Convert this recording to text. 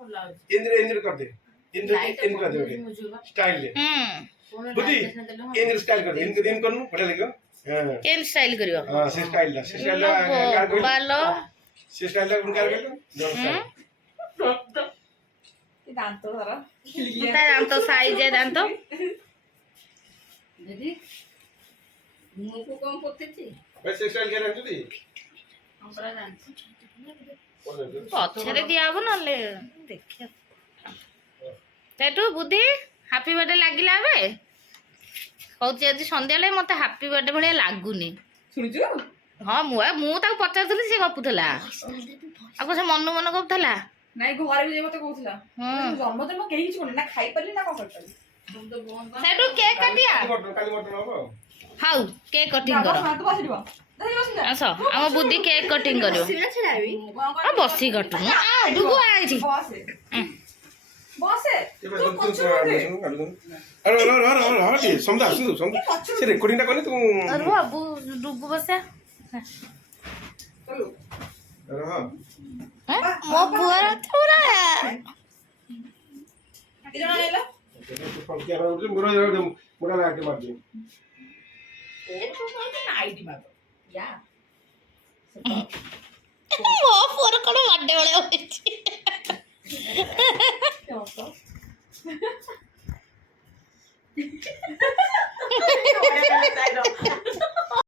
इंद्र इंद्र कर दे इंद्र इंद्र कर दे स्टाइल ले बुद्धि इंद्र स्टाइल कर दे इनके दिन करनु बढ़िया लगे हां केन स्टाइल करियो हां से स्टाइल ला बालो से स्टाइल ला उनका कर दांत धर ता दांत साइज है दांत दीदी मुको कम करते थी वैसे स्टाइल के रखती हमरा जान पछरे दिया हबो नले देखियो तेटू बुद्धि हैप्पी बर्थडे लागिला बे कहूची आज संध्या ले मते हैप्पी बर्थडे भलिया लागुनी सुनिजु हां मु ताको पचारथली से गपुथला आको से मनु मन गपुथला नाइ घरे भी जे मते कहउथला जन्मदिन म केही छु ना खाइ परली ना क करतली तेटू केक काटिया काली मटन हो हाउ केक कटिंग करो हां तो बस दिबो आस हम बुद्धि केक कटिंग करियो आ बसी कटु आ डुगु आइछि बसे बसे अरे समझा सुन समझ से रिकॉर्डिंग कोनी तू अरे बाबू डुगु बसे चलो अरे हां मो बुआर थोड़ा कितना लेला मुरा लगा के मार दे आईडी मार या मो फोर कण बर्थडे वाले होइछि